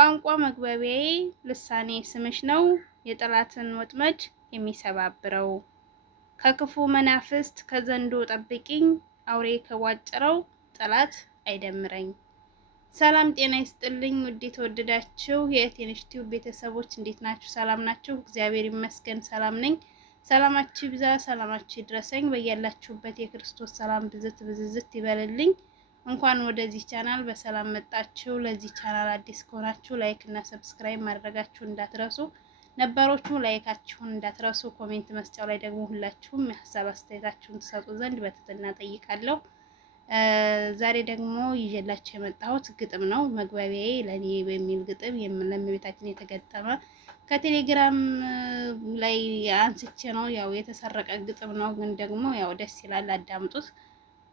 ቋንቋ መግባቢያዬ ልሳኔ ስምሽ ነው የጠላትን ወጥመድ የሚሰባብረው። ከክፉ መናፍስት ከዘንዶ ጠብቂኝ አውሬ ከቧጨረው ጠላት አይደምረኝ። ሰላም ጤና ይስጥልኝ ውድ የተወደዳችሁ የእቴነሽ ቲዩብ ቤተሰቦች እንዴት ናችሁ? ሰላም ናችሁ? እግዚአብሔር ይመስገን ሰላም ነኝ። ሰላማችሁ ይብዛ፣ ሰላማችሁ ይድረሰኝ። በያላችሁበት የክርስቶስ ሰላም ብዝት ይበልልኝ። እንኳን ወደዚህ ቻናል በሰላም መጣችሁ። ለዚህ ቻናል አዲስ ከሆናችሁ ላይክ እና ሰብስክራይብ ማድረጋችሁ እንዳትረሱ፣ ነባሮቹ ላይካችሁን እንዳትረሱ። ኮሜንት መስጫው ላይ ደግሞ ሁላችሁም የሀሳብ አስተያየታችሁን ትሰጡ ዘንድ በትህትና ጠይቃለሁ። ዛሬ ደግሞ ይዤላችሁ የመጣሁት ግጥም ነው። መግባቢያዬ ለኔ በሚል ግጥም ለእመቤታችን የተገጠመ ከቴሌግራም ላይ አንስቼ ነው። ያው የተሰረቀ ግጥም ነው፣ ግን ደግሞ ያው ደስ ይላል፣ አዳምጡት።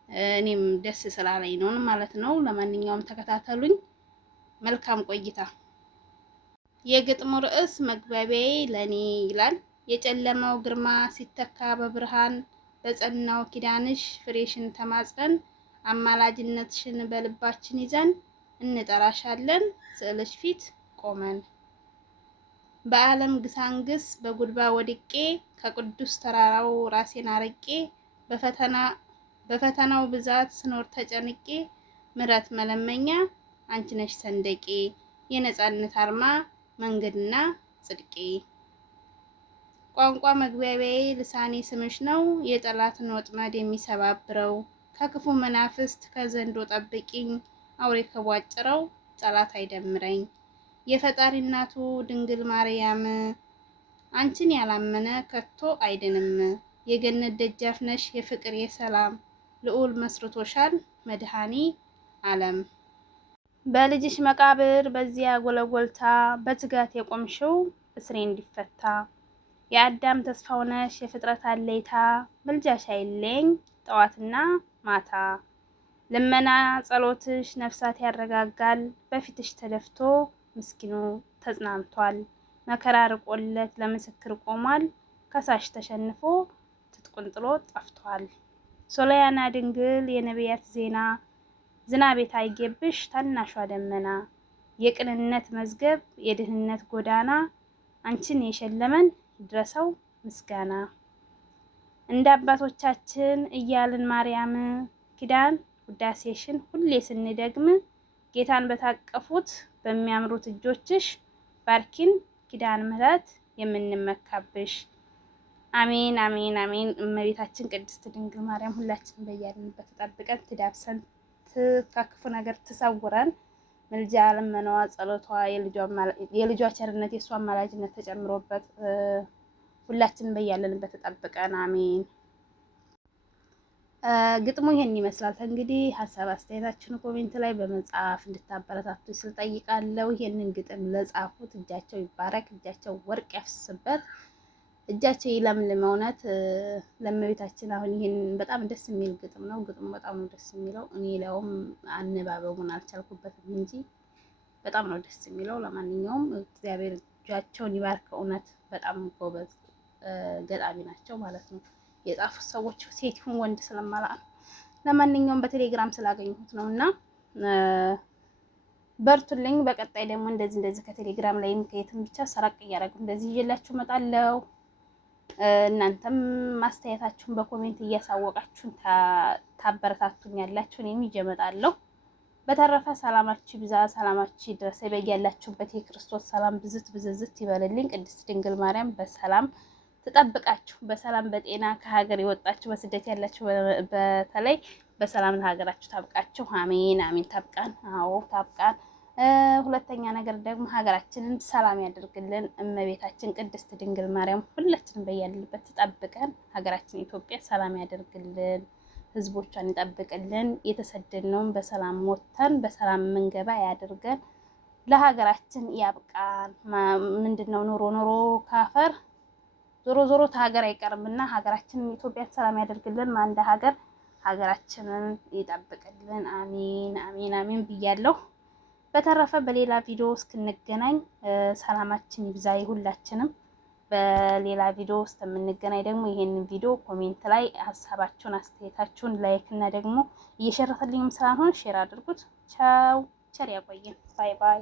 እኔም ደስ ስላለኝ ነው ማለት ነው። ለማንኛውም ተከታተሉኝ። መልካም ቆይታ። የግጥሙ ርዕስ መግባቢያዬ ለኔ ይላል። የጨለማው ግርማ ሲተካ በብርሃን በጸናው ኪዳንሽ ፍሬሽን ተማጽነን አማላጅነትሽን በልባችን ይዘን እንጠራሻለን ስዕልሽ ፊት ቆመን። በዓለም ግሳንግስ በጉድባ ወድቄ ከቅዱስ ተራራው ራሴን አርቄ በፈተናው ብዛት ስኖር ተጨንቄ ምሕረት መለመኛ አንቺ ነሽ ሰንደቄ የነጻነት አርማ መንገድና ጽድቄ። ቋንቋ መግባቢያዬ ልሳኔ ስምሽ ነው የጠላትን ወጥመድ የሚሰባብረው። ከክፉ መናፍስት ከዘንዶ ጠብቂኝ አውሬ ከቧጭረው ጠላት አይደምረኝ። የፈጣሪ እናቱ ድንግል ማርያም አንቺን ያላመነ ከቶ አይድንም። የገነት ደጃፍ ነሽ የፍቅር የሰላም ልዑል መስርቶሻል መድኃኒ ዓለም። በልጅሽ መቃብር በዚያ ጎለጎልታ በትጋት የቆምሽው እስሬ እንዲፈታ። የአዳም ተስፋው ነሽ የፍጥረት አለይታ ምልጃሽ አይለኝ ጠዋትና ማታ። ልመና ጸሎትሽ ነፍሳት ያረጋጋል በፊትሽ ተደፍቶ ምስኪኑ ተጽናንቷል። መከራ ርቆለት ለምስክር ቆሟል ከሳሽ ተሸንፎ ትጥቁን ጥሎ ጠፍቷል። ሶለያና ድንግል የነቢያት ዜና ዝናብ የታየብሽ ታናሿ ደመና። የቅንነት መዝገብ የድህነት ጎዳና አንቺን የሸለመን ይድረሰው ምስጋና። እንደ አባቶቻችን እያልን ማርያም ኪዳን ውዳሴሽን ሁሌ ስንደግም ጌታን በታቀፉት በሚያምሩት እጆችሽ ባርኪን ኪዳን ምሕረት የምንመካብሽ። አሜን አሜን አሜን። እመቤታችን ቅድስት ድንግል ማርያም ሁላችን በያልንበት ተጠብቀን ትዳብሰን ከክፉ ነገር ትሰውረን። ምልጃ ልመናዋ ጸሎቷ የልጇ ቸርነት የእሷ አማላጅነት ተጨምሮበት ሁላችን በያለንበት ተጠብቀን አሜን። ግጥሙ ይሄን ይመስላል። እንግዲህ ሀሳብ አስተያየታችሁን ኮሜንት ላይ በመጻፍ እንድታበረታቱ ስል ጠይቃለሁ። ይሄንን ግጥም ለጻፉት እጃቸው ይባረክ፣ እጃቸው ወርቅ ያፍስበት፣ እጃቸው ይለምልም። እውነት ለእመቤታችን አሁን ይሄን በጣም ደስ የሚል ግጥም ነው። ግጥሙ በጣም ነው ደስ የሚለው። እኔ ላውም አነባበቡን አልቻልኩበትም እንጂ በጣም ነው ደስ የሚለው። ለማንኛውም እግዚአብሔር እጃቸውን ይባርክ። እውነት በጣም ጎበዝ ገጣሚ ናቸው ማለት ነው። የጻፉት ሰዎች ሴት ይሁን ወንድ ስለማላውቅ ለማንኛውም በቴሌግራም ስላገኘሁት ነው። እና በርቱልኝ። በቀጣይ ደግሞ እንደዚህ ከቴሌግራም ላይም ከየትም ብቻ ሰራቅ እያደረግን እንደዚህ ይዤላችሁ እመጣለሁ። እናንተም ማስተያየታችሁን በኮሜንት እያሳወቃችሁን ታበረታቱኛላችሁ። እኔም ይዤ እመጣለሁ። በተረፈ ሰላማችሁ ይብዛ፣ ሰላማችሁ ይድረስ። በያላችሁበት የክርስቶስ ሰላም ብዝት ይበልልኝ። ቅድስት ድንግል ማርያም በሰላም ትጠብቃችሁ፣ በሰላም በጤና ከሀገር የወጣችሁ በስደት ያላችሁ በተለይ በሰላም ለሀገራችሁ ታብቃችሁ። አሜን አሜን። ታብቃን። አዎ ታብቃን። ሁለተኛ ነገር ደግሞ ሀገራችንን ሰላም ያደርግልን። እመቤታችን ቅድስት ድንግል ማርያም ሁላችንም በያለንበት ትጠብቀን። ሀገራችን ኢትዮጵያ ሰላም ያደርግልን፣ ህዝቦቿን ይጠብቅልን። የተሰደድነውን በሰላም ወጥተን በሰላም መንገባ ያደርገን። ለሀገራችን ያብቃን። ምንድነው ኑሮ ካፈር ዞሮ ተሀገር አይቀርምና ሀገራችንን ኢትዮጵያን ሰላም ያደርግልን። ማንደ ሀገራችንን ይጠብቅልን። አሜን አሜን አሜን ብያለሁ። በተረፈ በሌላ ቪዲዮ እስክንገናኝ ሰላማችን ይብዛ ሁላችንም። በሌላ ቪዲዮ ውስጥ የምንገናኝ ደግሞ ይሄንን ቪዲዮ ኮሜንት ላይ ሀሳባችሁን አስተያየታችሁን ላይክ እና ደግሞ እየሸረፈልኝም ስላልሆነ ሼር አድርጉት። ቻው ቸር ያቆየን። ባይ ባይ።